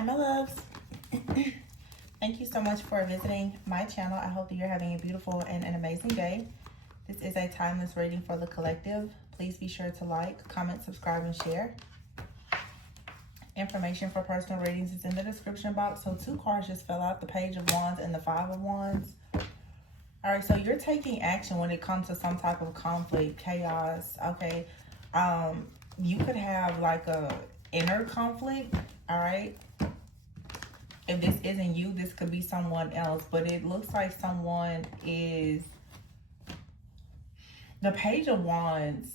Hi, my loves. Thank you so much for visiting my channel. I hope that you're having a beautiful and an amazing day. This is a timeless reading for the collective. Please be sure to like, comment, subscribe, and share. Information for personal readings is in the description box. So 2 cards just fell out, the Page of Wands and the 5 of Wands. All right, so you're taking action when it comes to some type of conflict, chaos, okay? You could have like a inner conflict, all right? If this isn't you, this could be someone else, but it looks like someone is, the Page of Wands,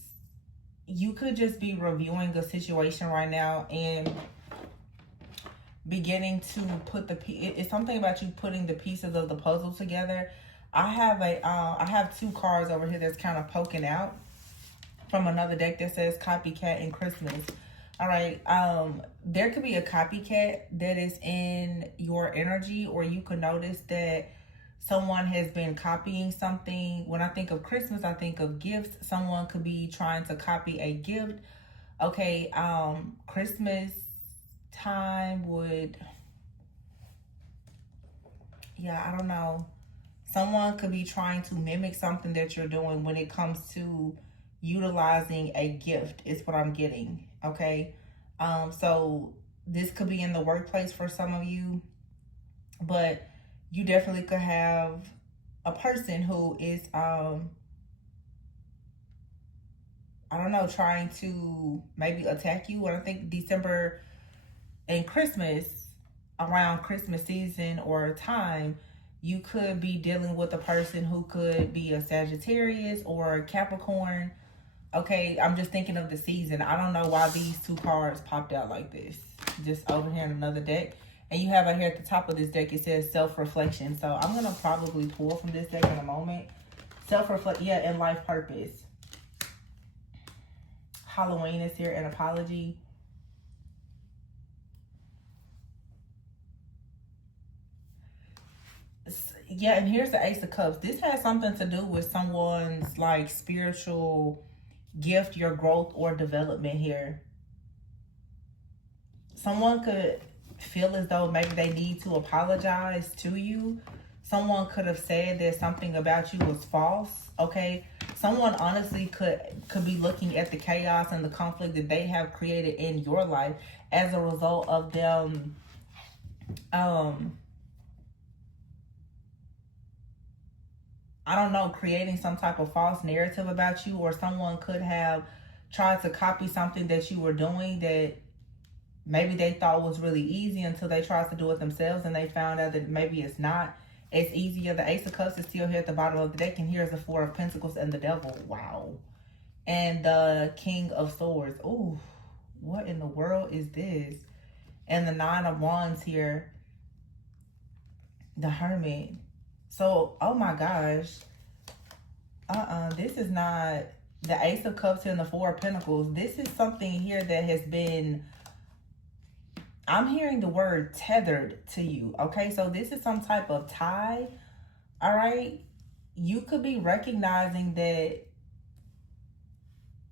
you could just be reviewing a situation right now and beginning to put it's something about you putting the pieces of the puzzle together. I have 2 cards over here that's kind of poking out from another deck that says copycat and Christmas. All right, there could be a copycat that is in your energy, or you could notice that someone has been copying something. When I think of Christmas, I think of gifts. Someone could be trying to copy a gift. Okay, Christmas time would, yeah, I don't know. Someone could be trying to mimic something that you're doing when it comes to utilizing a gift, is what I'm getting, okay? So this could be in the workplace for some of you, but you definitely could have a person who is, I don't know, trying to maybe attack you. And I think December and Christmas, around Christmas season or time, you could be dealing with a person who could be a Sagittarius or a Capricorn. Okay, I'm just thinking of the season. I don't know why these 2 cards popped out like this. Just over here in another deck. And you have right here at the top of this deck, it says self-reflection. So I'm going to probably pull from this deck in a moment. Self-reflect, yeah, and life purpose. Halloween is here, an apology. Yeah, and here's the Ace of Cups. This has something to do with someone's like spiritual gift, your growth or development here. Someone could feel as though maybe they need to apologize to you. Someone could have said that something about you was false, okay? Someone honestly could be looking at the chaos and the conflict that they have created in your life as a result of them I don't know, creating some type of false narrative about you, or someone could have tried to copy something that you were doing that maybe they thought was really easy until they tried to do it themselves and they found out that maybe it's not as easy. The Ace of Cups is still here at the bottom of the deck, and here's the 4 of Pentacles and the Devil. Wow. And the King of Swords. Ooh, what in the world is this? And the 9 of Wands here. The Hermit. So, oh my gosh. This is not the Ace of Cups and the 4 of Pentacles. This is something here that has been, I'm hearing the word tethered to you, okay? So this is some type of tie, all right? You could be recognizing that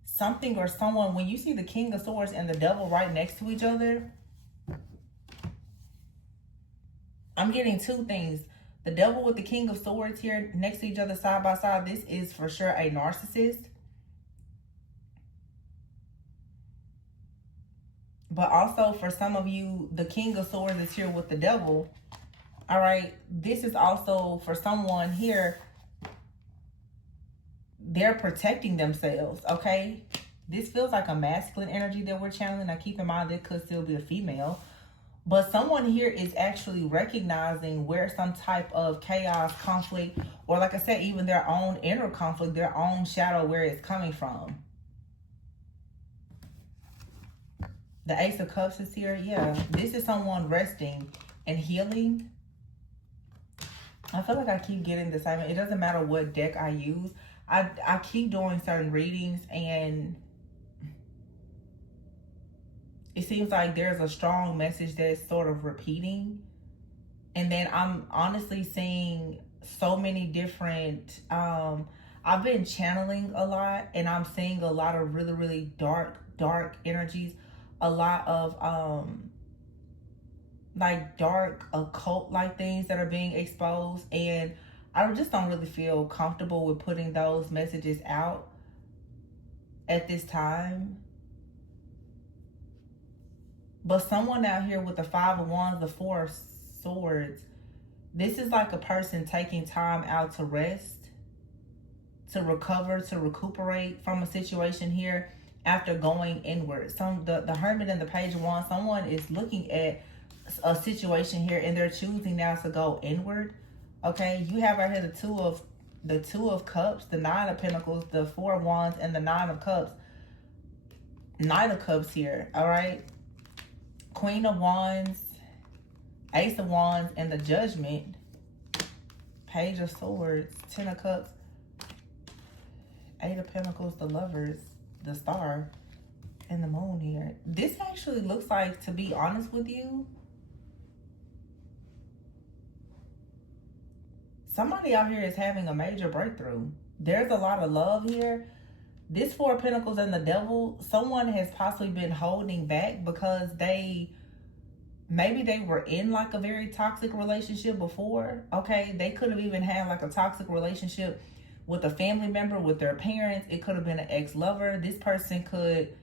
something or someone, when you see the King of Swords and the Devil right next to each other, I'm getting 2 things. The Devil with the King of Swords here next to each other side by side. This is for sure a narcissist. But also for some of you, the King of Swords is here with the Devil. All right. This is also for someone here. They're protecting themselves. Okay. This feels like a masculine energy that we're channeling. Now keep in mind, it could still be a female. But someone here is actually recognizing where some type of chaos, conflict, or like I said, even their own inner conflict, their own shadow, where it's coming from. The Ace of Cups is here. Yeah, this is someone resting and healing. I feel like I keep getting the same. It doesn't matter what deck I use. I keep doing certain readings, and it seems like there's a strong message that's sort of repeating. And then I'm honestly seeing so many different, I've been channeling a lot, and I'm seeing a lot of really, really dark energies. A lot of like dark occult like things that are being exposed, and I just don't really feel comfortable with putting those messages out at this time. But someone out here with the Five of Wands, the Four of Swords, this is like a person taking time out to rest, to recover, to recuperate from a situation here after going inward. The Hermit and the Page of Wands, someone is looking at a situation here and they're choosing now to go inward. Okay, you have right here the Two of Cups, the Nine of Pentacles, the Four of Wands, and the Nine of Cups. Knight of Cups here, all right? Queen of Wands, Ace of Wands, and the Judgment. Page of Swords, Ten of Cups, Eight of Pentacles, the Lovers, the Star, and the Moon here. This actually looks like, to be honest with you, somebody out here is having a major breakthrough. There's a lot of love here. This Four of Pentacles and the Devil, someone has possibly been holding back because maybe they were in like a very toxic relationship before. Okay, they could have even had like a toxic relationship with a family member, with their parents. It could have been an ex-lover. This person could,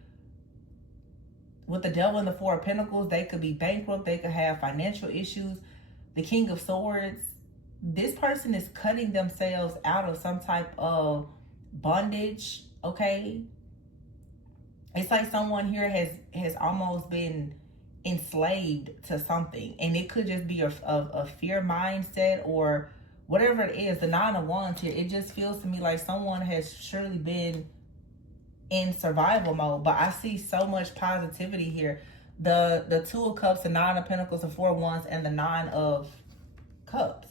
with the Devil and the Four of Pentacles, they could be bankrupt. They could have financial issues. The King of Swords, this person is cutting themselves out of some type of bondage. Okay, it's like someone here has almost been enslaved to something, and it could just be a fear mindset or whatever it is. The Nine of Wands here, it just feels to me like someone has surely been in survival mode, but I see so much positivity here. The Two of Cups, the Nine of Pentacles, the Four of Wands, and the Nine of Cups.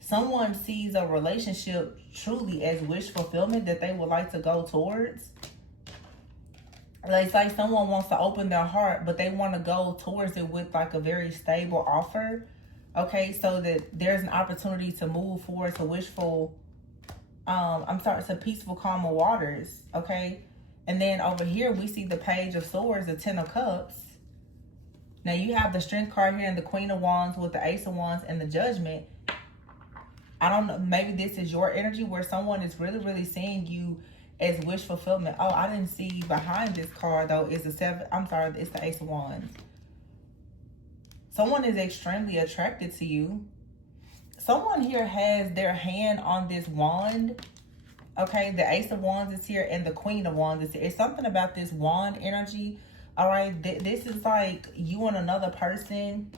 Someone sees a relationship truly as wish fulfillment that they would like to go towards. It's like someone wants to open their heart, but they want to go towards it with like a very stable offer. Okay, so that there's an opportunity to move forward to wishful, to peaceful, calmer waters. Okay, and then over here we see the Page of Swords, the Ten of Cups. Now you have the Strength card here and the Queen of Wands with the Ace of Wands and the Judgment. I don't know, maybe this is your energy where someone is really, really seeing you as wish fulfillment. Oh, I didn't see behind this card though. It's it's the Ace of Wands. Someone is extremely attracted to you. Someone here has their hand on this wand. Okay, the Ace of Wands is here and the Queen of Wands is here. It's something about this wand energy. All right, this is like you and another person.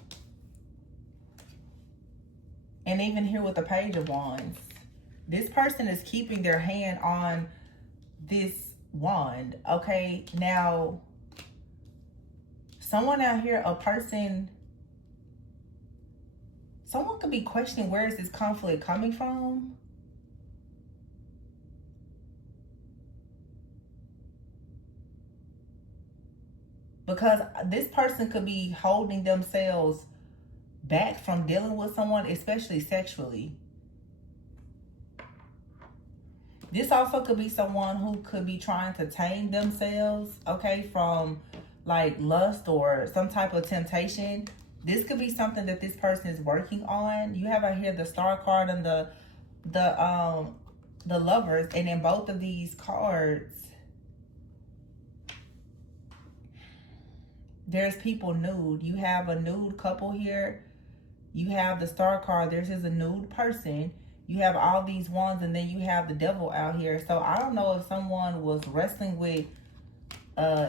And even here with the Page of Wands, this person is keeping their hand on this wand. Okay, now someone out here, someone could be questioning, where is this conflict coming from? Because this person could be holding themselves back from dealing with someone, especially sexually. This also could be someone who could be trying to tame themselves, okay, from like lust or some type of temptation. This could be something that this person is working on. You have out here the Star card and the Lovers, and in both of these cards, there's people nude. You have a nude couple here. You have the Star card. There's a nude person. You have all these wands, and then you have the Devil out here. So I don't know if someone was wrestling with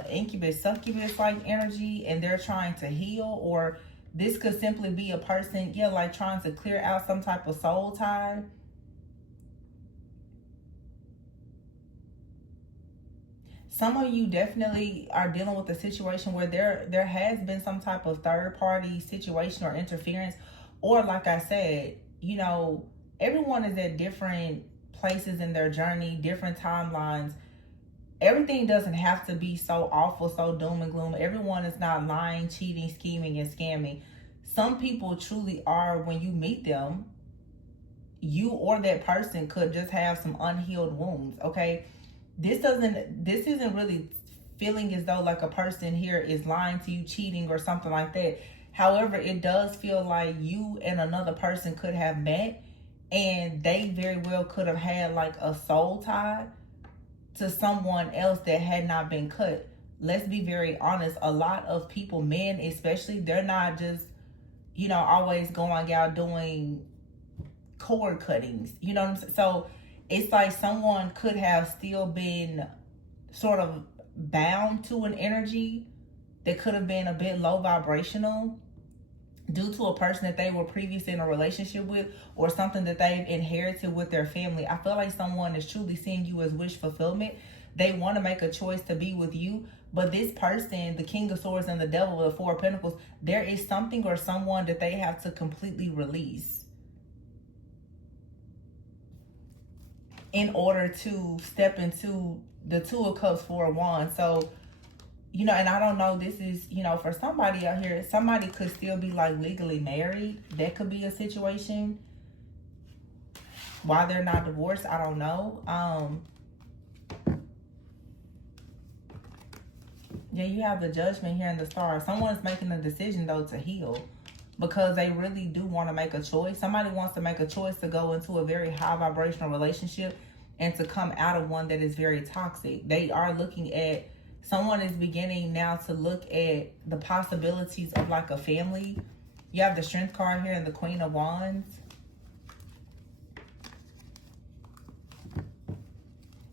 incubus, succubus like energy, and they're trying to heal, or this could simply be a person, yeah, like trying to clear out some type of soul tie. Some of you definitely are dealing with a situation where there has been some type of third party situation or interference, or like I said, you know, everyone is at different places in their journey, different timelines. Everything doesn't have to be so awful, so doom and gloom. Everyone is not lying, cheating, scheming, and scamming. Some people truly are, when you meet them, you or that person could just have some unhealed wounds, okay? This isn't really feeling as though like a person here is lying to you, cheating or something like that. However, it does feel like you and another person could have met, and they very well could have had like a soul tie to someone else that had not been cut. Let's be very honest. A lot of people, men especially, they're not just, you know, always going out doing cord cuttings. You know what I'm saying? So it's like someone could have still been sort of bound to an energy that could have been a bit low vibrational due to a person that they were previously in a relationship with, or something that they've inherited with their family. I feel like someone is truly seeing you as wish fulfillment. They want to make a choice to be with you, but this person, the King of Swords and the Devil with the Four of Pentacles, there is something or someone that they have to completely release in order to step into the Two of Cups, Four of Wands. So, you know, and I don't know, this is, you know, for somebody out here, somebody could still be like legally married. That could be a situation. Why they're not divorced, I don't know. Yeah, you have the Judgment here in the Star. Someone's making a decision though to heal, because they really do want to make a choice. Somebody wants to make a choice to go into a very high vibrational relationship and to come out of one that is very toxic. They are looking at, someone is beginning now to look at the possibilities of like a family. You have the Strength card here and the Queen of Wands.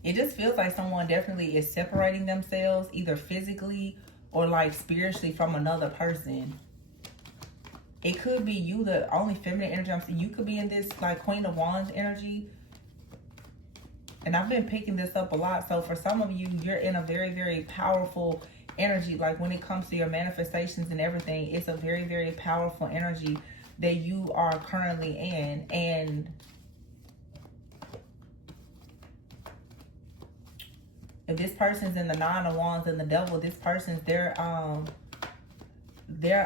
It just feels like someone definitely is separating themselves, either physically or like spiritually, from another person. It could be you, the only feminine energy I'm seeing. You could be in this like Queen of Wands energy. And I've been picking this up a lot. So for some of you, you're in a very, very powerful energy. Like when it comes to your manifestations and everything, it's a very, very powerful energy that you are currently in. And if this person's in the Nine of Wands and the Devil, this person's their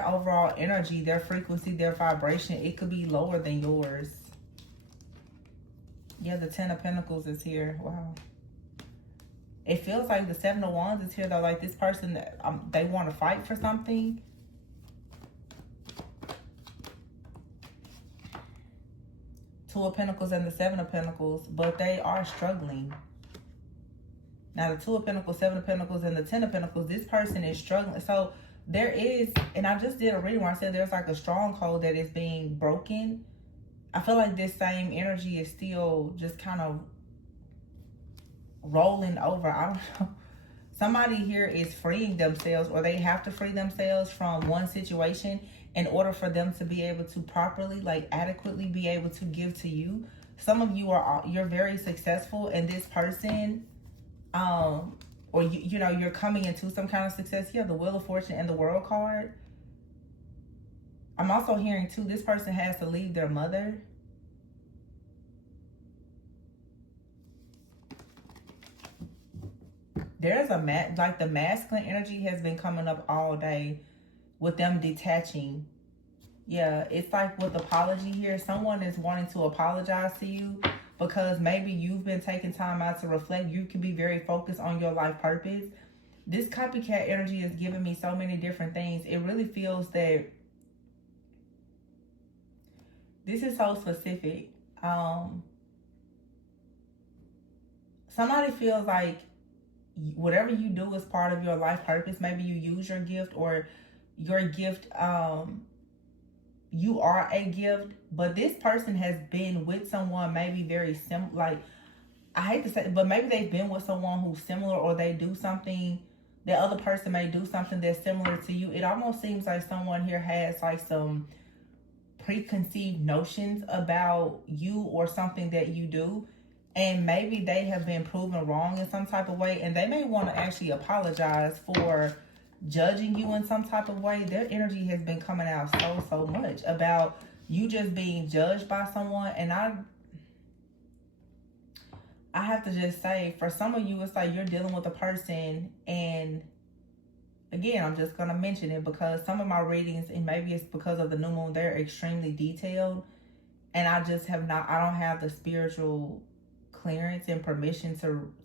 overall energy, their frequency, their vibration, it could be lower than yours. Yeah, the Ten of Pentacles is here. Wow. It feels like the Seven of Wands is here though. Like this person, they want to fight for something. Two of Pentacles and the Seven of Pentacles, but they are struggling. Now the Two of Pentacles, Seven of Pentacles, and the Ten of Pentacles, this person is struggling. So there is, and I just did a reading where I said there's like a stronghold that is being broken. I feel like this same energy is still just kind of rolling over. I don't know. Somebody here is freeing themselves, or they have to free themselves from one situation in order for them to be able to properly, like adequately be able to give to you. Some of you you're very successful, and this person, or you know, you're coming into some kind of success. You have the Wheel of Fortune and the World card. I'm also hearing too, this person has to leave their mother. There's like the masculine energy has been coming up all day with them detaching. Yeah, it's like with apology here. Someone is wanting to apologize to you because maybe you've been taking time out to reflect. You can be very focused on your life purpose. This copycat energy is giving me so many different things. It really feels that this is so specific. Somebody feels like whatever you do is part of your life purpose. Maybe you use your gift, or your gift, you are a gift, but this person has been with someone maybe very similar. Like, I hate to say, but maybe they've been with someone who's similar, or they do something, the other person may do something that's similar to you. It almost seems like someone here has like some preconceived notions about you or something that you do, and maybe they have been proven wrong in some type of way, and they may want to actually apologize for judging you in some type of way. Their energy has been coming out so much about you just being judged by someone. And I have to just say, for some of you, it's like you're dealing with a person, and again, I'm just going to mention it because some of my readings, and maybe it's because of the new moon, they're extremely detailed, and I just I don't have the spiritual clearance and permission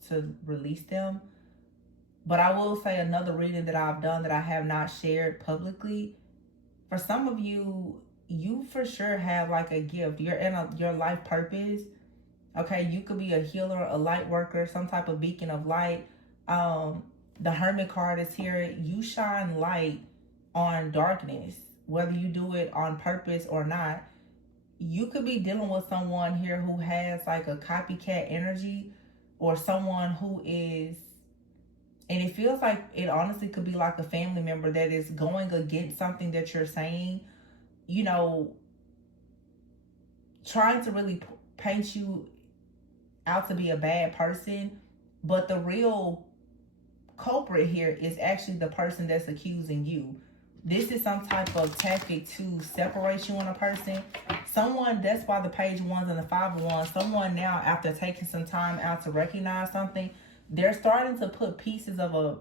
to release them. But I will say another reading that I've done that I have not shared publicly. For some of you, you for sure have like a gift. You're in your life purpose. Okay, you could be a healer, a light worker, some type of beacon of light. The Hermit card is here. You shine light on darkness, whether you do it on purpose or not. You could be dealing with someone here who has like a copycat energy, or someone who is, and it feels like it honestly could be like a family member that is going against something that you're saying, you know, trying to really paint you out to be a bad person. But the real culprit here is actually the person that's accusing you. This is some type of tactic to separate you and a person. Someone, that's why the page ones and the 5 of wands, someone now, after taking some time out to recognize something, they're starting to put pieces of a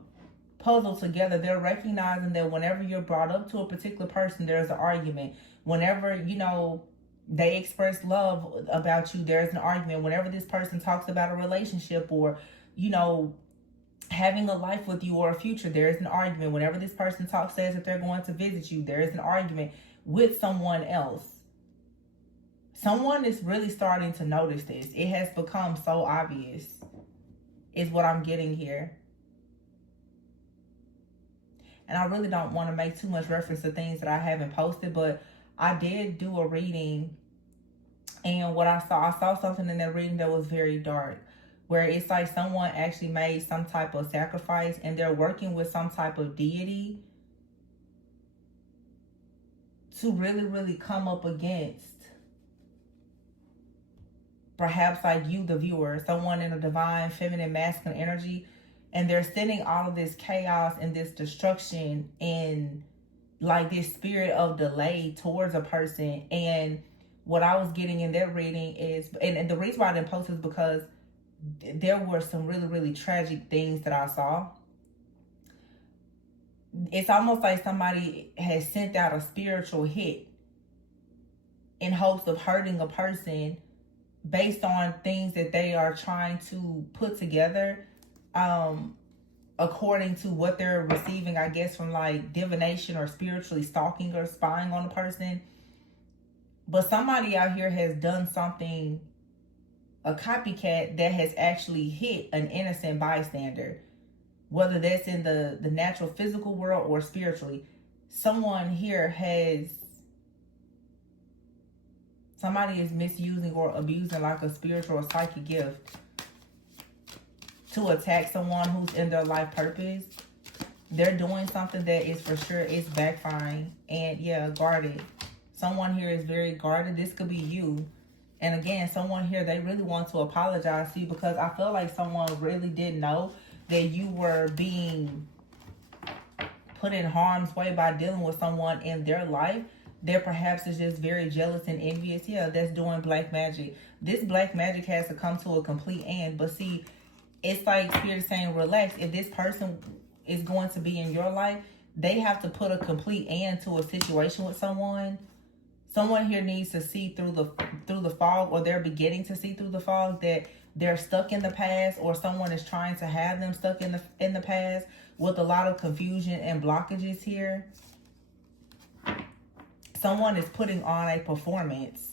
puzzle together. They're recognizing that whenever you're brought up to a particular person, there's an argument. Whenever, you know, they express love about you, there's an argument. Whenever this person talks about a relationship, or, you know, having a life with you or a future, there is an argument. Whenever this person says that they're going to visit you, there is an argument with someone else. Someone is really starting to notice this. It has become so obvious, is what I'm getting here. And I really don't want to make too much reference to things that I haven't posted, but I did do a reading, and what I saw something in that reading that was very dark, where it's like someone actually made some type of sacrifice, and they're working with some type of deity to really, really come up against perhaps like you, the viewer, someone in a divine, feminine, masculine energy, and they're sending all of this chaos and this destruction and like this spirit of delay towards a person. And what I was getting in that reading is, and the reason why I didn't post is because there were some really, really tragic things that I saw. It's almost like somebody has sent out a spiritual hit in hopes of hurting a person based on things that they are trying to put together, according to what they're receiving, I guess, from like divination or spiritually stalking or spying on a person. But somebody out here has done something, a copycat, that has actually hit an innocent bystander, whether that's in the natural physical world or spiritually. Someone here has, somebody is misusing or abusing like a spiritual or psychic gift to attack someone who's in their life purpose. They're doing something that is for sure is backfiring, and yeah, guarded. Someone here is very guarded. This could be you. And again, someone here, they really want to apologize to you, because I feel like someone really didn't know that you were being put in harm's way by dealing with someone in their life that perhaps is just very jealous and envious. Yeah, that's doing black magic. This black magic has to come to a complete end. But see, it's like Spirit saying, relax. If this person is going to be in your life, they have to put a complete end to a situation with someone. Someone here needs to see through the fog, or they're beginning to see through the fog, that they're stuck in the past, or someone is trying to have them stuck in the past with a lot of confusion and blockages here. Someone is putting on a performance.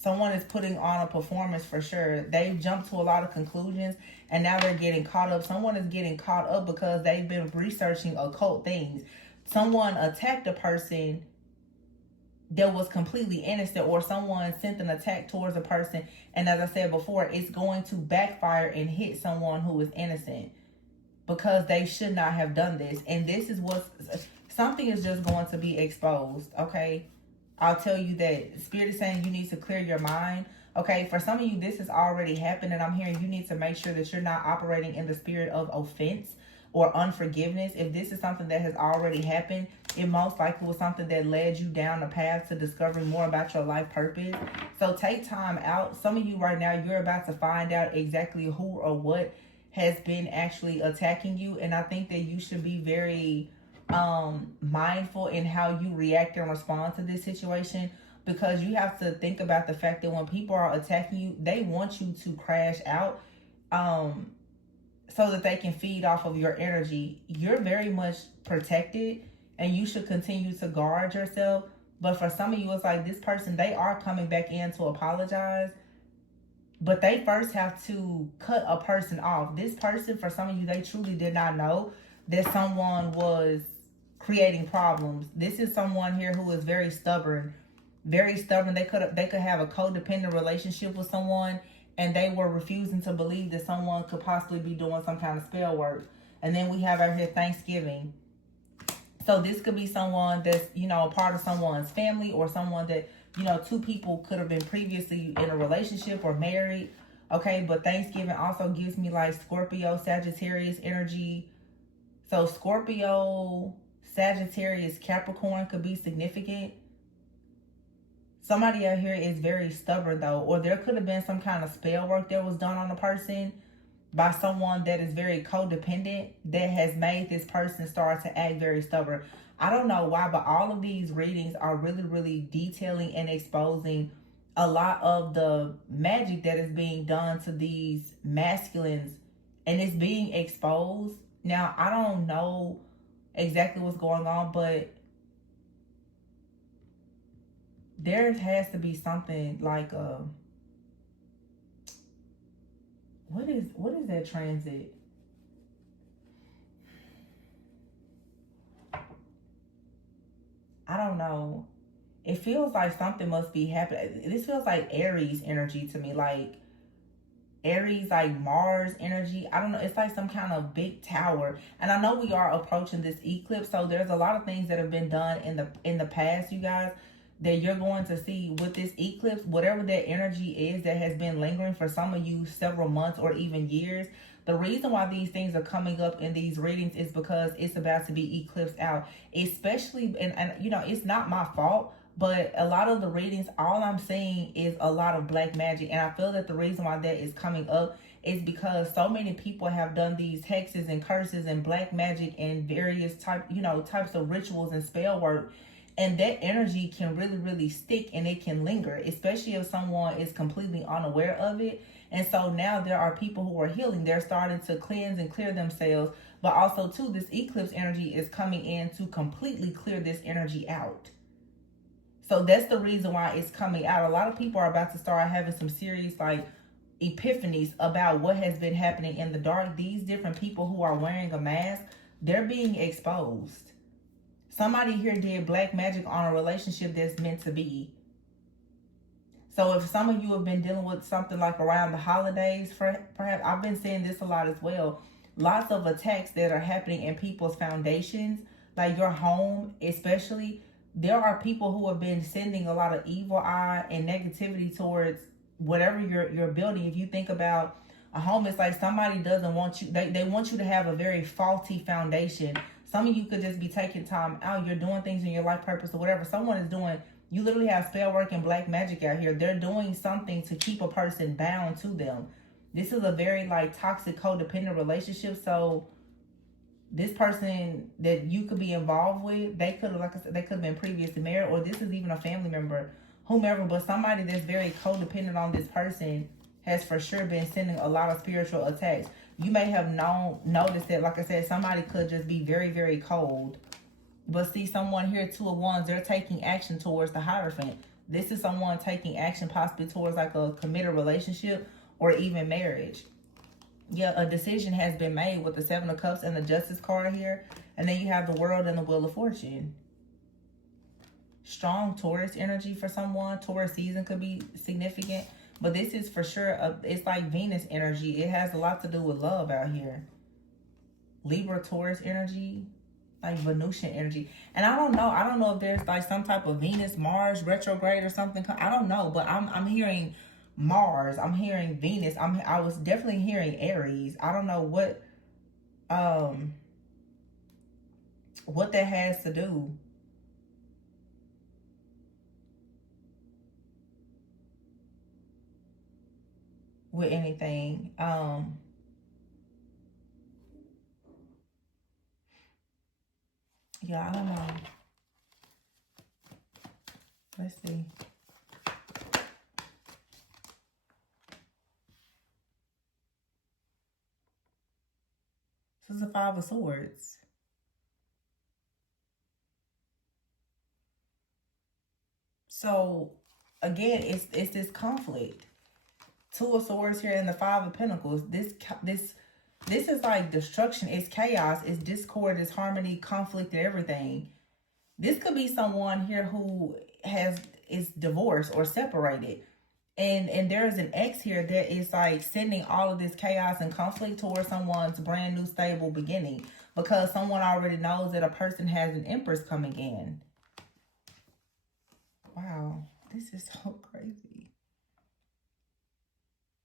Someone is putting on a performance for sure. They've jumped to a lot of conclusions, and now they're getting caught up. Someone is getting caught up because they've been researching occult things. Someone attacked a person that was completely innocent, or someone sent an attack towards a person, and as I said before, it's going to backfire and hit someone who is innocent, because they should not have done this. And this is what, something is just going to be exposed, okay? I'll tell you that. Spirit is saying you need to clear your mind. Okay, for some of you, this has already happened, and I'm hearing you need to make sure that you're not operating in the spirit of offense or unforgiveness. If this is something that has already happened, it most likely was something that led you down the path to discovering more about your life purpose. So take time out. Some of you right now, you're about to find out exactly who or what has been actually attacking you, and I think that you should be very mindful in how you react and respond to this situation, because you have to think about the fact that when people are attacking you, they want you to crash out. so that they can feed off of your energy. You're very much protected and you should continue to guard yourself. But for some of you, it's like this person, they are coming back in to apologize. But they first have to cut a person off. This person, for some of you, they truly did not know that someone was creating problems. This is someone here who is very stubborn. Very stubborn. They could have a codependent relationship with someone, and they were refusing to believe that someone could possibly be doing some kind of spell work. And then we have out here Thanksgiving. So this could be someone that's, you know, a part of someone's family, or someone that, you know, two people could have been previously in a relationship or married. Okay, but Thanksgiving also gives me like Scorpio, Sagittarius energy. So Scorpio, Sagittarius, Capricorn could be significant. Somebody out here is very stubborn though, or there could have been some kind of spell work that was done on a person by someone that is very codependent that has made this person start to act very stubborn. I don't know why, but all of these readings are really, really detailing and exposing a lot of the magic that is being done to these masculines, and it's being exposed. Now, I don't know exactly what's going on, but there has to be something like what is that transit? I don't know. It feels like something must be happening. This feels like Aries energy to me, like Aries, like Mars energy. I don't know. It's like some kind of big tower. And I know we are approaching this eclipse, so there's a lot of things that have been done in the past, you guys, that you're going to see with this eclipse. Whatever that energy is that has been lingering for some of you several months or even years. The reason why these things are coming up in these readings is because it's about to be eclipsed out. Especially, and you know, it's not my fault, but a lot of the readings, all I'm seeing is a lot of black magic. And I feel that the reason why that is coming up is because so many people have done these hexes and curses and black magic and various types of rituals and spell work. And that energy can really, really stick, and it can linger, especially if someone is completely unaware of it. And so now there are people who are healing. They're starting to cleanse and clear themselves. But also, too, this eclipse energy is coming in to completely clear this energy out. So that's the reason why it's coming out. A lot of people are about to start having some serious, like, epiphanies about what has been happening in the dark. These different people who are wearing a mask, they're being exposed. Somebody here did black magic on a relationship that's meant to be. So if some of you have been dealing with something like around the holidays, perhaps, I've been seeing this a lot as well. Lots of attacks that are happening in people's foundations, like your home especially. There are people who have been sending a lot of evil eye and negativity towards whatever you're building. If you think about a home, it's like somebody doesn't want you, they want you to have a very faulty foundation. Some of you could just be taking time out. You're doing things in your life purpose or whatever. Someone is doing, you literally have spell work and black magic out here. They're doing something to keep a person bound to them. This is a very like toxic codependent relationship. So this person that you could be involved with, they could have, like I said, they could have been previously married, or this is even a family member, whomever, but somebody that's very codependent on this person has for sure been sending a lot of spiritual attacks. You may have noticed that, like I said, somebody could just be very, very cold. But see, someone here, Two of Wands, they're taking action towards the Hierophant. This is someone taking action possibly towards like a committed relationship or even marriage. Yeah, a decision has been made with the Seven of Cups and the Justice card here. And then you have the World and the Wheel of Fortune. Strong Taurus energy for someone. Taurus season could be significant. But this is for sure, it's like Venus energy. It has a lot to do with love out here. Libra, Taurus energy. Like Venusian energy. And I don't know if there's like some type of Venus, Mars retrograde or something. I don't know. But I'm hearing Mars. I'm hearing Venus. I was definitely hearing Aries. I don't know what that has to do with anything. Yeah, I don't know. Let's see. Five of Swords. So, again, it's this conflict. Two of Swords here and the Five of Pentacles. This is like destruction. It's chaos. It's discord. It's harmony, conflict, and everything. This could be someone here who is divorced or separated. And there's an ex here that is like sending all of this chaos and conflict towards someone's brand new stable beginning, because someone already knows that a person has an Empress coming in. Wow, this is so crazy.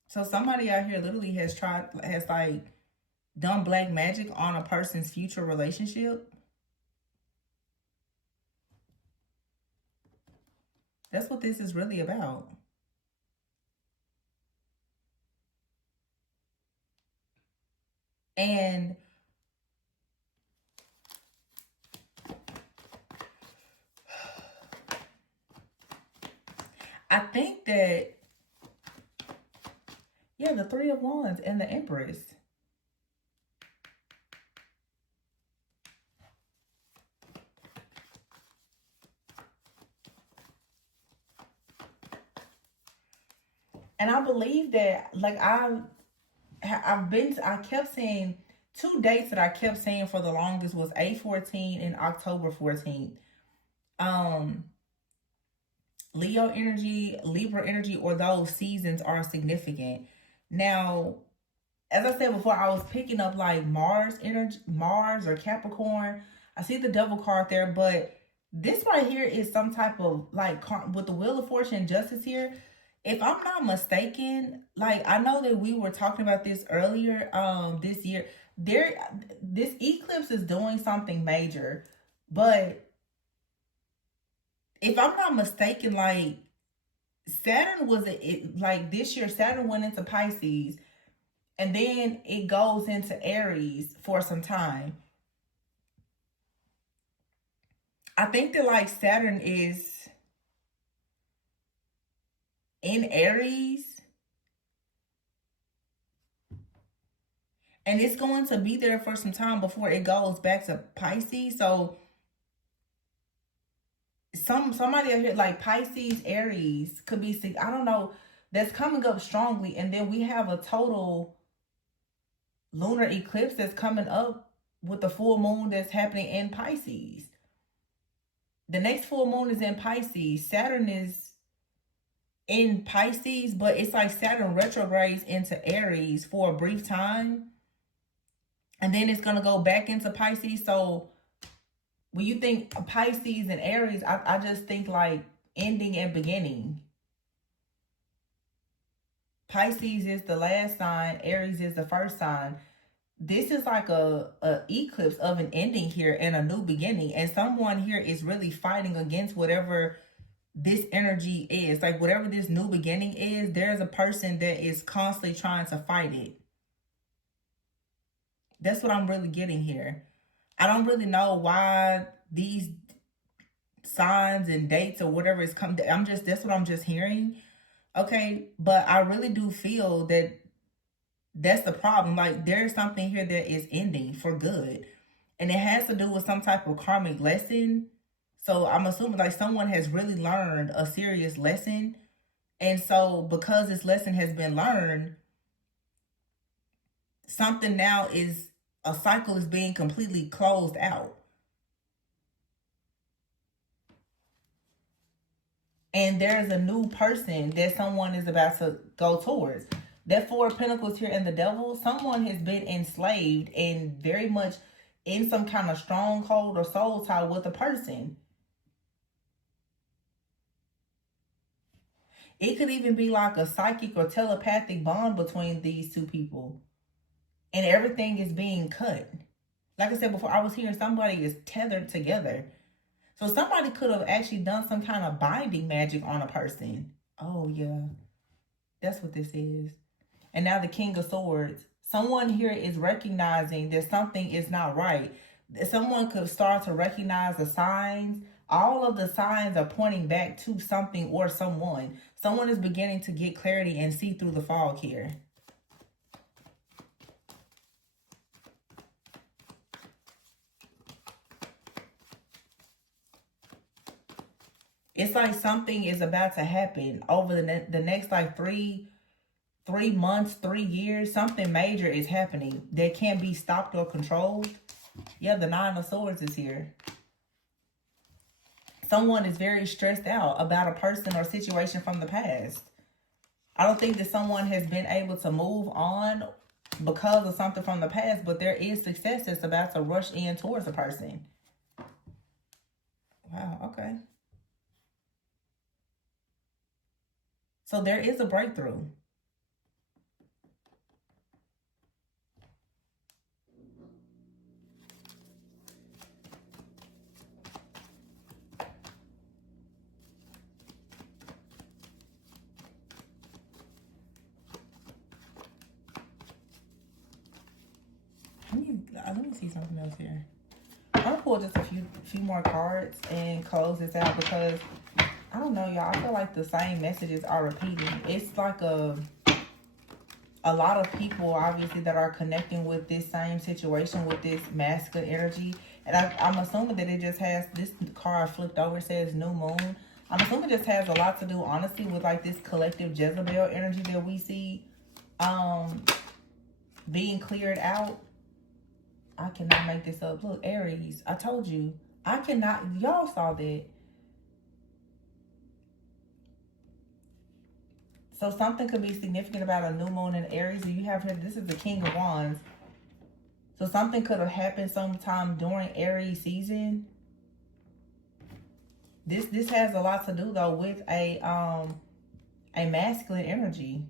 So somebody out here literally has like done black magic on a person's future relationship. That's what this is really about. And I think that, yeah, the Three of Wands and the Empress. And I believe that, like, I kept saying, two dates that I kept saying for the longest was 8/14 and October 14th. Leo energy, Libra energy, or those seasons are significant. Now, as I said before, I was picking up like Mars energy, Mars or Capricorn. I see the Devil card there, but this right here is some type of like, with the Wheel of Fortune and Justice here. If I'm not mistaken, like, I know that we were talking about this earlier this year. This eclipse is doing something major, but if I'm not mistaken, like, Saturn was like this year, Saturn went into Pisces, and then it goes into Aries for some time. I think that, like, Saturn is in Aries, and it's going to be there for some time before it goes back to Pisces. So somebody out here, like Pisces, Aries, could be, I don't know, that's coming up strongly. And then we have a total lunar eclipse that's coming up with the full moon that's happening in Pisces. The next full moon is in Pisces. Saturn is in Pisces, but it's like Saturn retrogrades into Aries for a brief time, and then it's going to go back into Pisces. So when you think Pisces and Aries, I just think like ending and beginning. Pisces is the last sign. Aries is the first sign. This is like a eclipse of an ending here and a new beginning. And someone here is really fighting against whatever this energy is. Like, whatever this new beginning is, there's a person that is constantly trying to fight it. That's what I'm really getting here. I don't really know why these signs and dates or whatever is coming. That's what I'm just hearing. Okay, but I really do feel that that's the problem. Like, there's something here that is ending for good, and it has to do with some type of karmic lesson. So I'm assuming like someone has really learned a serious lesson, and so because this lesson has been learned, something now is, a cycle is being completely closed out. And there's a new person that someone is about to go towards. That Four of Pentacles here and the Devil, someone has been enslaved and very much in some kind of stronghold or soul tie with a person. It could even be like a psychic or telepathic bond between these two people. And everything is being cut. Like I said before, I was hearing somebody is tethered together. So somebody could have actually done some kind of binding magic on a person. Oh, yeah. That's what this is. And now the King of Swords. Someone here is recognizing that something is not right. Someone could start to recognize the signs. All of the signs are pointing back to something or someone. Someone is beginning to get clarity and see through the fog here. It's like something is about to happen over the next like 3 months, 3 years. Something major is happening that can't be stopped or controlled. Yeah, the Nine of Swords is here. Someone is very stressed out about a person or situation from the past. I don't think that someone has been able to move on because of something from the past, but there is success that's about to rush in towards a person. Wow, okay. So there is a breakthrough. Let me see something else here. I'm gonna pull just a few more cards and close this out because I don't know, y'all. I feel like the same messages are repeating. It's like a lot of people, obviously, that are connecting with this same situation with this masculine energy. And I'm assuming that it just has, this card flipped over, says new moon. I'm assuming it just has a lot to do, honestly, with like this collective Jezebel energy that we see being cleared out. I cannot make this up. Look, Aries, I told you. I cannot, y'all saw that. So something could be significant about a new moon in Aries. You have here, this is the King of Wands. So something could have happened sometime during Aries season. This has a lot to do though with a masculine energy.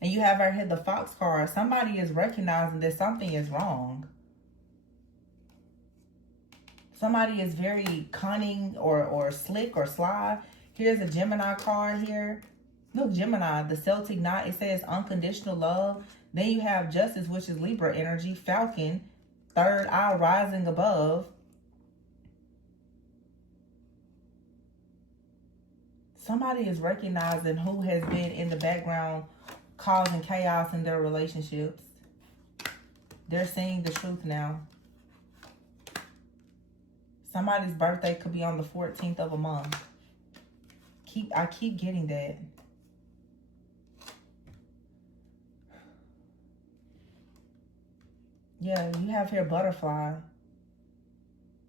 And you have right here the Fox card. Somebody is recognizing that something is wrong. Somebody is very cunning or slick or sly. Here's a Gemini card here. Look, Gemini, the Celtic knot, it says unconditional love. Then you have Justice, which is Libra energy. Falcon, third eye rising above. Somebody is recognizing who has been in the background causing chaos in their relationships. They're seeing the truth now. Somebody's birthday could be on the 14th of a month. I keep getting that. Yeah, you have here butterfly.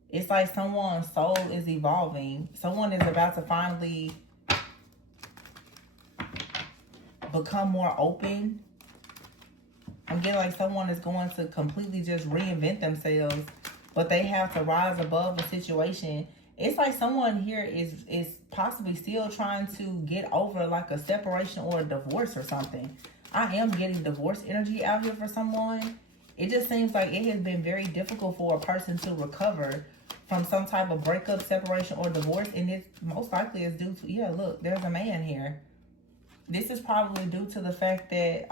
It's like someone's soul is evolving. Someone is about to finally become more open. I'm getting like someone is going to completely just reinvent themselves, but they have to rise above the situation. It's like someone here is possibly still trying to get over like a separation or a divorce or something. I am getting divorce energy out here for someone. It just seems like it has been very difficult for a person to recover from some type of breakup, separation, or divorce. And it most likely is due to, yeah, look, there's a man here. This is probably due to the fact that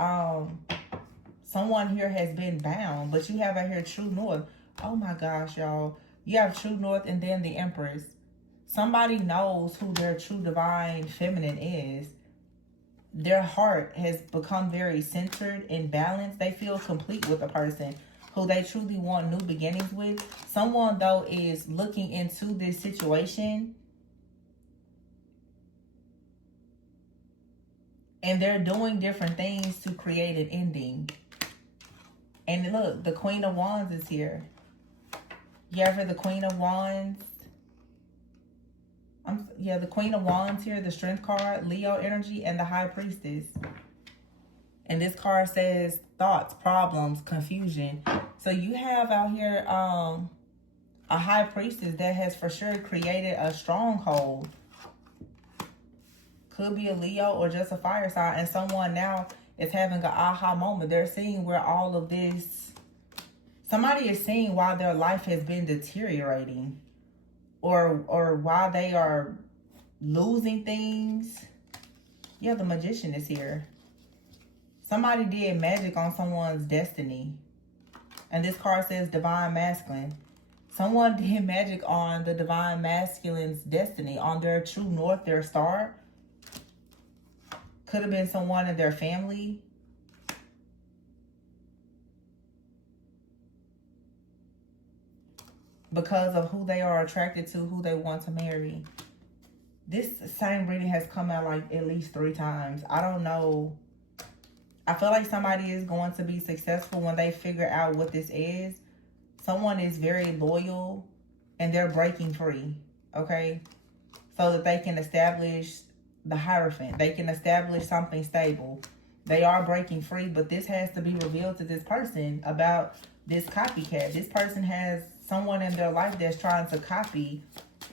someone here has been bound. But you have out here True North. Oh my gosh, y'all. You have True North and then the Empress. Somebody knows who their true divine feminine is. Their heart has become very centered and balanced. They feel complete with a person who they truly want new beginnings with. Someone, though, is looking into this situation and they're doing different things to create an ending. And look, the Queen of Wands is here. You have here the Queen of Wands. Yeah, the Queen of Wands here, the Strength card, Leo energy, and the High Priestess. And this card says thoughts, problems, confusion. So you have out here a High Priestess that has for sure created a stronghold. Could be a Leo or just a fire sign. And someone now is having an aha moment. They're seeing where all of this... Somebody is seeing why their life has been deteriorating. Or why they are losing things. Yeah, the Magician is here. Somebody did magic on someone's destiny. And this card says Divine Masculine. Someone did magic on the Divine Masculine's destiny, on their true north, their star. Could have been someone in their family. Because of who they are attracted to, who they want to marry. This same reading has come out like at least 3 times. I don't know. I feel like somebody is going to be successful when they figure out what this is. Someone is very loyal and they're breaking free, okay? So that they can establish the Hierophant. They can establish something stable. They are breaking free, but this has to be revealed to this person about this copycat. This person has someone in their life that's trying to copy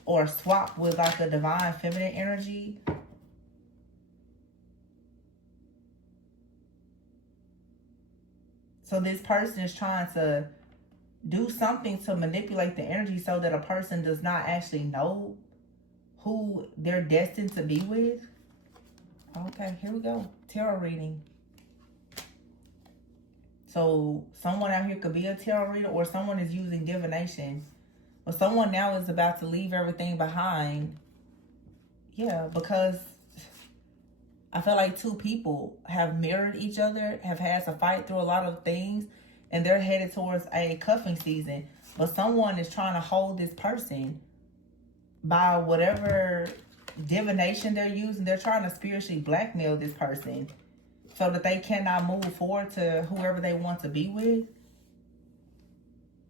or swap with like a divine feminine energy. So this person is trying to do something to manipulate the energy so that a person does not actually know who they're destined to be with. Okay, here we go. Tarot reading. So someone out here could be a tarot reader, or someone is using divination. But someone now is about to leave everything behind. Yeah, because I feel like 2 people have mirrored each other, have had to fight through a lot of things, and they're headed towards a cuffing season. But someone is trying to hold this person by whatever divination they're using. They're trying to spiritually blackmail this person so that they cannot move forward to whoever they want to be with.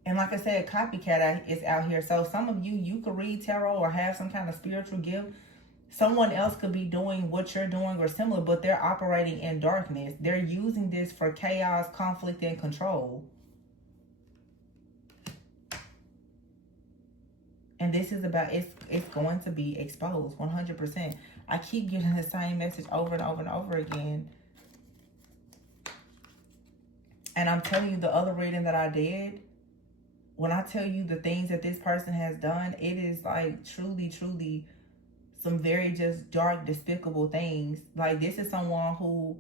And like I said, copycat is out here. So some of you could read tarot or have some kind of spiritual gift. Someone else could be doing what you're doing or similar, but they're operating in darkness. They're using this for chaos, conflict, and control. And this is about, it's going to be exposed 100%. I keep getting the same message over and over and over again. And I'm telling you, the other reading that I did, when I tell you the things that this person has done, it is like truly, truly some very just dark, despicable things. Like, this is someone who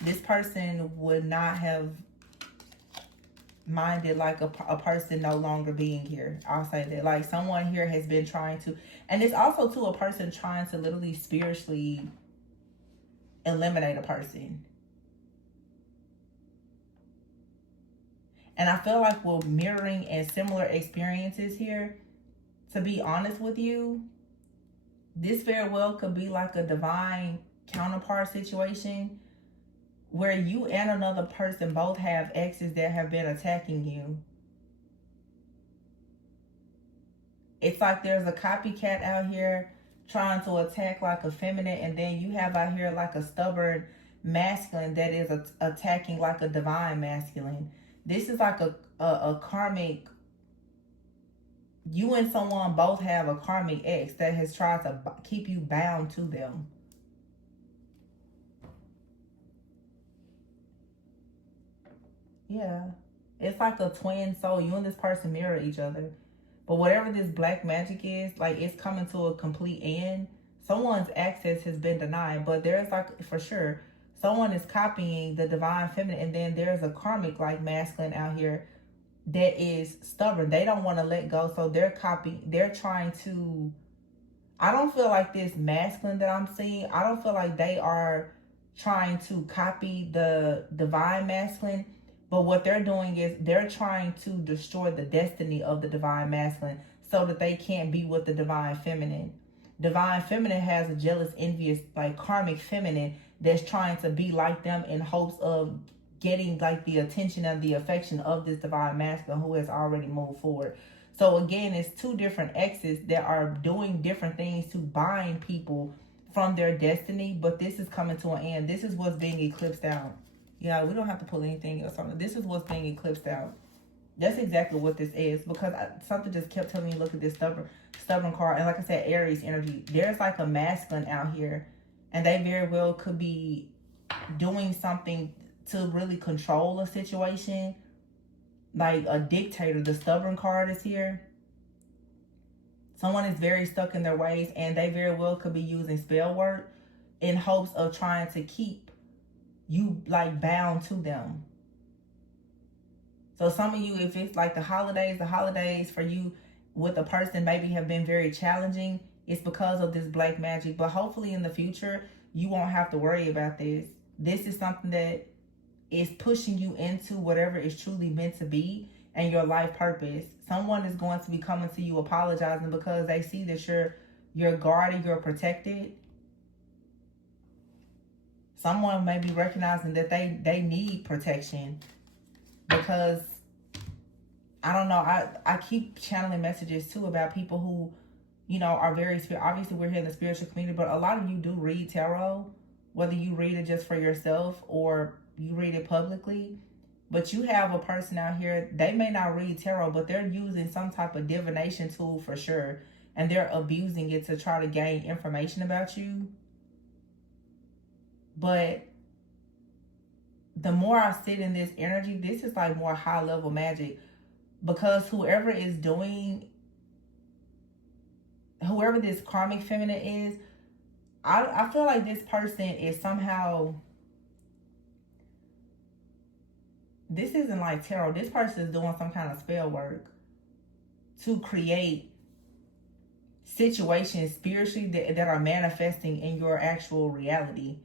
this person would not have minded like a person no longer being here. I'll say that. Like, someone here has been trying to, and it's also to a person trying to literally spiritually eliminate a person. And I feel like we're mirroring and similar experiences here. To be honest with you, this very well could be like a divine counterpart situation where you and another person both have exes that have been attacking you. It's like there's a copycat out here trying to attack like a feminine, and then you have out here like a stubborn masculine that is attacking like a divine masculine. This is like a karmic, you and someone both have a karmic ex that has tried to keep you bound to them. Yeah, it's like a twin soul. You and this person mirror each other. But whatever this black magic is, like, it's coming to a complete end. Someone's access has been denied, but there's like, for sure, someone is copying the divine feminine, and then there's a karmic like masculine out here that is stubborn. They don't want to let go, so they're trying to, I don't feel like this masculine that I'm seeing, I don't feel like they are trying to copy the divine masculine. But what they're doing is they're trying to destroy the destiny of the divine masculine so that they can't be with the divine feminine. Divine feminine has a jealous, envious, like karmic feminine that's trying to be like them in hopes of getting like the attention and the affection of this divine masculine who has already moved forward. So again, it's 2 different exes that are doing different things to bind people from their destiny. But this is coming to an end. This is what's being eclipsed out. Yeah, we don't have to pull anything else on it. This is what's being eclipsed out. That's exactly what this is, because something just kept telling me, look at this stubborn card. And like I said, Aries energy. There's like a masculine out here, and they very well could be doing something to really control a situation. Like a dictator. The stubborn card is here. Someone is very stuck in their ways, and they very well could be using spell work in hopes of trying to keep you like bound to them. So some of you, if it's like the holidays for you with a person maybe have been very challenging. It's because of this black magic. But hopefully in the future, you won't have to worry about this. This is something that is pushing you into whatever is truly meant to be. and your life purpose. Someone is going to be coming to you apologizing because they see that you're guarded, you're protected. Someone may be recognizing that they need protection because, I don't know, I keep channeling messages too about people who, you know, are very, obviously we're here in the spiritual community, but a lot of you do read tarot, whether you read it just for yourself or you read it publicly. But you have a person out here, they may not read tarot, but they're using some type of divination tool for sure. And they're abusing it to try to gain information about you. But the more I sit in this energy, this is like more high level magic. Because whoever is doing, whoever this karmic feminine is, I feel like this person is somehow, this isn't like tarot. This person is doing some kind of spell work to create situations spiritually that are manifesting in your actual reality.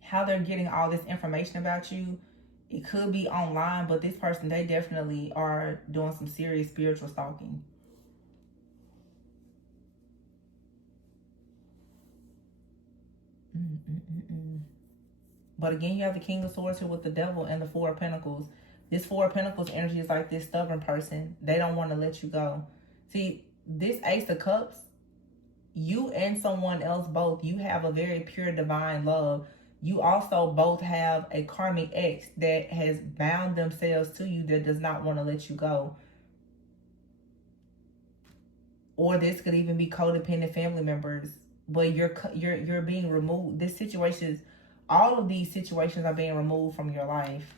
How they're getting all this information about you, it could be online, but this person, they definitely are doing some serious spiritual stalking. But again, you have the King of Swords here with the Devil and the Four of Pentacles. This Four of Pentacles energy is like this stubborn person. They don't want to let you go. See, this Ace of Cups, you and someone else both, you have a very pure divine love. You also both have a karmic ex that has bound themselves to you that does not want to let you go. Or this could even be codependent family members. But you're being removed. This situation is, all of these situations are being removed from your life.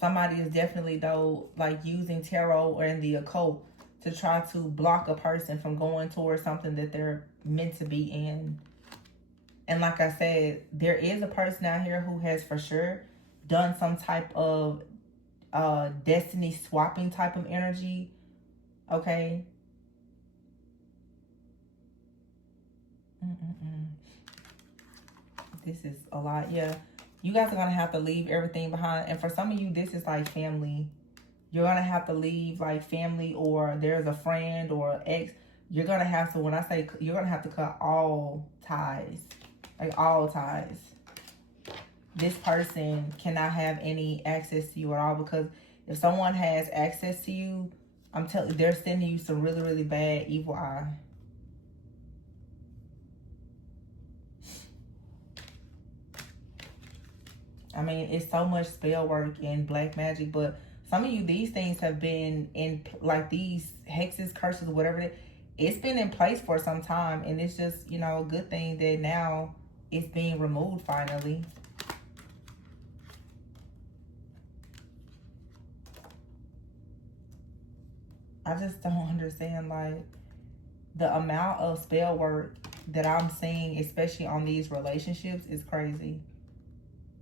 Somebody is definitely, though, like using tarot or in the occult to try to block a person from going towards something that they're meant to be in. And like I said, there is a person out here who has for sure done some type of destiny swapping type of energy. Okay. This is a lot. Yeah. You guys are going to have to leave everything behind. And for some of you, this is like family. You're going to have to leave like family, or there's a friend or ex. You're going to have to, when I say, you're going to have to cut all ties. Like all ties. This person cannot have any access to you at all, because if someone has access to you, I'm telling you, they're sending you some really, really bad evil eye. I mean, it's so much spell work and black magic, but some of you, these things have been in, like these hexes, curses, whatever, it's been in place for some time, and it's just, you know, a good thing that now it's being removed finally. I just don't understand, like, the amount of spell work that I'm seeing, especially on these relationships, is crazy.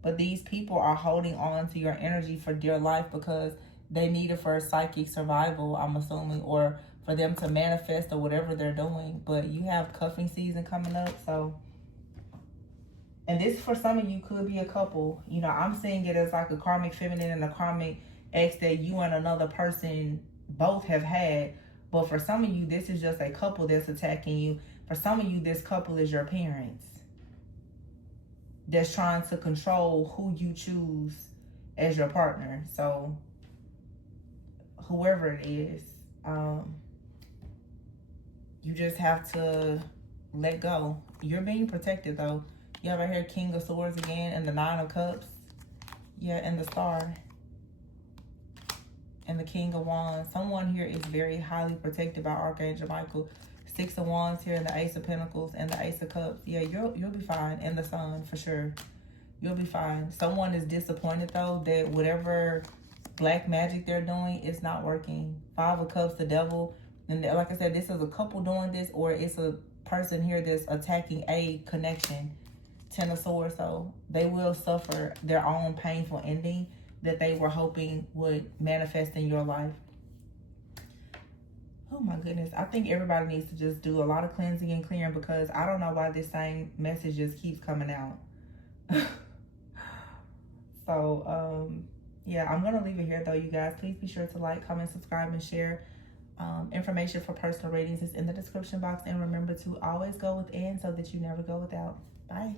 But these people are holding on to your energy for dear life because they need it for psychic survival, I'm assuming, or for them to manifest or whatever they're doing. But you have cuffing season coming up, so. And this, for some of you, could be a couple. You know, I'm seeing it as like a karmic feminine and a karmic ex that you and another person both have had. But for some of you, this is just a couple that's attacking you. For some of you, this couple is your parents that's trying to control who you choose as your partner. So whoever it is, you just have to let go. You're being protected, though. You have right here King of Swords again, and the Nine of Cups. Yeah, and the Star. And the King of Wands. Someone here is very highly protected by Archangel Michael. Six of Wands here, and the Ace of Pentacles, and the Ace of Cups. Yeah, you'll be fine. And the Sun, for sure. You'll be fine. Someone is disappointed, though, that whatever black magic they're doing is not working. Five of Cups, the Devil. And like I said, this is a couple doing this, or it's a person here that's attacking a connection. Ten of Swords, so they will suffer their own painful ending that they were hoping would manifest in your life. Oh my goodness. I think everybody needs to just do a lot of cleansing and clearing, because I don't know why this same message just keeps coming out. So, yeah, I'm going to leave it here though, you guys. Please be sure to like, comment, subscribe, and share. Information for personal readings is in the description box. And remember to always go within so that you never go without. Bye.